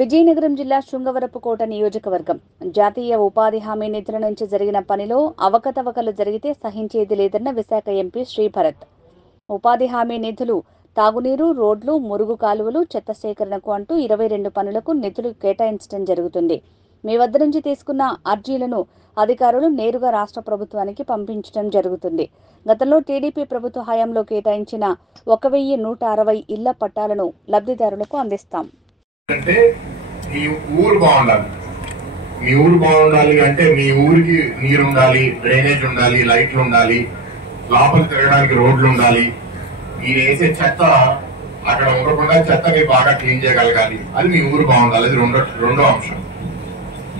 విజయనగరం జిల్లా శృంగవరపుకోట నియోజకవర్గం జాతీయ ఉపాధి హామీ నిధుల నుంచి జరిగిన పనిలో అవకతవకలు జరిగితే సహించేది లేదన్న విశాఖ ఎంపీ శ్రీభరత్. ఉపాధి హామీ నిధులు తాగునీరు, రోడ్లు, మురుగు కాలువలు, చెత్త సేకరణకు అంటూ 22 పనులకు నిధులు కేటాయించడం జరుగుతుంది. మీ వద్ద నుంచి తీసుకున్న అర్జీలను అధికారులు నేరుగా రాష్ట్ర ప్రభుత్వానికి పంపించడం జరుగుతుంది. గతంలో టీడీపీ ప్రభుత్వ హయాంలో కేటాయించిన 1160 ఇళ్ల పట్టాలను లబ్ధిదారులకు అందిస్తాం. అంటే ఈ ఊరు బాగుండాలి. మీ ఊరు బాగుండాలి అంటే మీ ఊరికి నీరు ఉండాలి, డ్రైనేజ్ ఉండాలి, లైట్లు ఉండాలి, లోపల తిరగడానికి రోడ్లు ఉండాలి. మీరు వేసే చెత్త అక్కడ ఉండకుండా చెత్తని బాగా క్లీన్ చేయగలగాలి. అది మీ ఊరు బాగుండాలి. అది రెండో అంశం.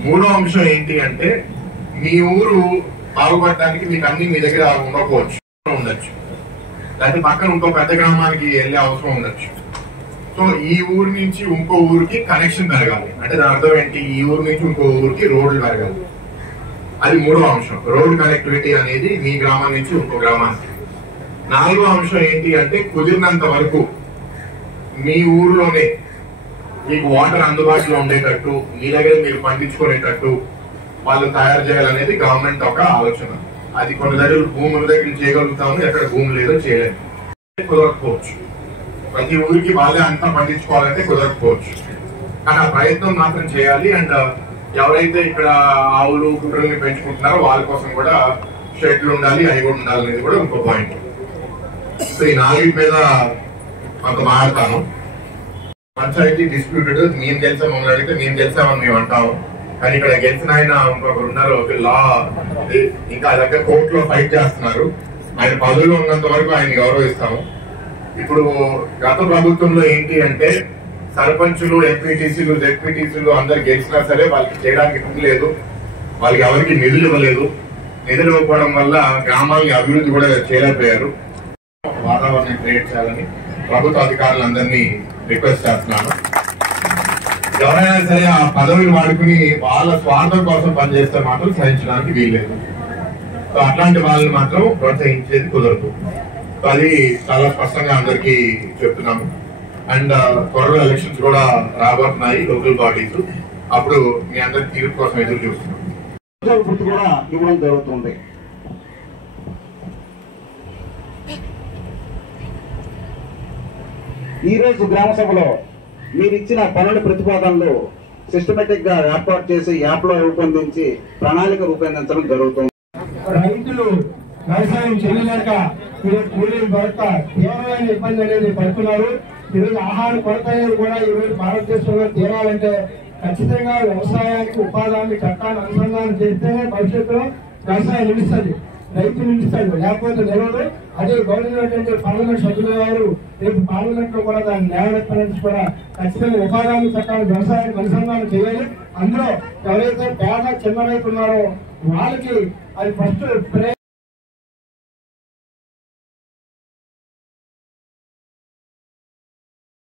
మూడో అంశం ఏంటి అంటే మీ ఊరు బాగుపడటానికి మీకు అన్ని మీ దగ్గర ఉండకపోవచ్చు, ఉండొచ్చు. లేకపోతే పక్కన ఇంకో పెద్ద గ్రామానికి వెళ్ళే అవసరం ఉండొచ్చు. సో ఈ ఊరు నుంచి ఇంకో ఊరికి కనెక్షన్ పెరగాలి. అంటే దాని అర్థం ఏంటి? ఈ ఊరు నుంచి ఇంకో ఊరికి రోడ్లు పెరగాలి. అది మూడో అంశం. రోడ్ కనెక్టివిటీ అనేది మీ గ్రామం నుంచి ఇంకో గ్రామానికి. నాలుగో అంశం ఏంటి అంటే కుదిరినంత వరకు మీ ఊర్లోనే మీకు వాటర్ అందుబాటులో ఉండేటట్టు, మీ దగ్గర మీరు పండించుకునేటట్టు వాళ్ళు తయారు చేయాలనేది గవర్నమెంట్ ఒక ఆలోచన. అది కొన్ని దగ్గర భూముల దగ్గర చేయగలుగుతాము, ఎక్కడ భూమి లేదో చేయలేము, కుదరకపోవచ్చు. ప్రతి ఊరికి వాళ్ళే అంతా పండించుకోవాలంటే కుదరకపోవచ్చు. కానీ ఆ ప్రయత్నం మాత్రం చేయాలి. అండ్ ఎవరైతే ఇక్కడ ఆవులు గుడ్రల్ని పెంచుకుంటున్నారో వాళ్ళ కోసం కూడా షెడ్లు ఉండాలి, అవి కూడా ఉండాలి అనేది కూడా ఇంకో పాయింట్. సో ఈ నాలుగు మీద కొంత మాట్లాడతాను. పంచాయతీ డిస్ప్యూటెడ్, మేము గెలిచాం, మమ్మల్ని అడిగితే మేము గెలిచామని మేము అంటాము. కానీ ఇక్కడ గెలిచిన ఆయన ఇంకొకరు ఉన్నారు, లా ఇంకా దగ్గర కోర్టులో ఫైట్ చేస్తున్నారు. ఆయన పదవిలో ఉన్నంత వరకు ఆయన గౌరవిస్తాము. ఇప్పుడు గత ప్రభుత్వంలో ఏంటి అంటే సర్పంచులు, ఎంపీటీసీలు, జెడ్పీటీసీలు అందరు గెలిచినా సరే వాళ్ళకి చేయడానికి నిధులు లేదు, వాళ్ళకి ఎవరికి నిధులు ఇవ్వలేదు. నిధులు ఇవ్వకపోవడం వల్ల గ్రామాలని అభివృద్ధి కూడా చేయలేకపోయారు. వాతావరణం క్రియేట్ చేయాలని ప్రభుత్వ అధికారులందరినీ రిక్వెస్ట్ చేస్తున్నాను. ఎవరైనా సరే ఆ పదవిని వాడుకుని వాళ్ళ స్వార్థం కోసం పనిచేస్తే మాత్రం సహించడానికి వీల్లేదు. సో అట్లాంటి వాళ్ళని మాత్రం ప్రోత్సహించేది కుదరదు. సో అది చాలా స్పష్టంగా అందరికీ చెప్తున్నాము. అండ్ త్వరలో ఎలక్షన్స్ కూడా రాబోతున్నాయి, లోకల్ బాడీస్. అప్పుడు మీ అందరి తీర్పు కోసం ఎదురు చూస్తున్నాం. కూడా ఇవ్వడం జరుగుతుంది. ఈ రోజు గ్రామ సభలో మీరు ఇచ్చిన పనుల ప్రతిపాదనలు సిస్టమేటిక్ గా ఏర్పాటు చేసి యాప్ లో రూపొందించి ప్రణాళిక రూపొందించడం జరుగుతుంది. రైతులు వ్యవసాయం చేయలేక ఈరోజు కూలీలు దొరక తీవ్రమైన ఇబ్బంది అనేది పడుతున్నారు. ఈరోజు ఆహార కొరత అనేది కూడా ఈరోజు భారతదేశంలో తీరాలంటే ఖచ్చితంగా వ్యవసాయానికి ఉపాధి హామీ చట్టాన్ని అనుసంధానం చేస్తేనే భవిష్యత్తులో వ్యవసాయం నిలుస్తుంది, రైతు నిలుస్తాడు, లేకపోతే నిలవదు. అదే గవర్నమెంట్ పార్లమెంట్ సభ్యుల వారు రేపు పార్లమెంట్ లో కూడా దాన్ని లేవనెత్తడానికి కూడా ఖచ్చితంగా ఉపాధి హామీ చట్టాన్ని వ్యవసాయానికి అనుసంధానం చేయాలి. అందులో ఎవరైతే పేద చిన్న రైతులు ఉన్నారో వాళ్ళకి అది ఫస్ట్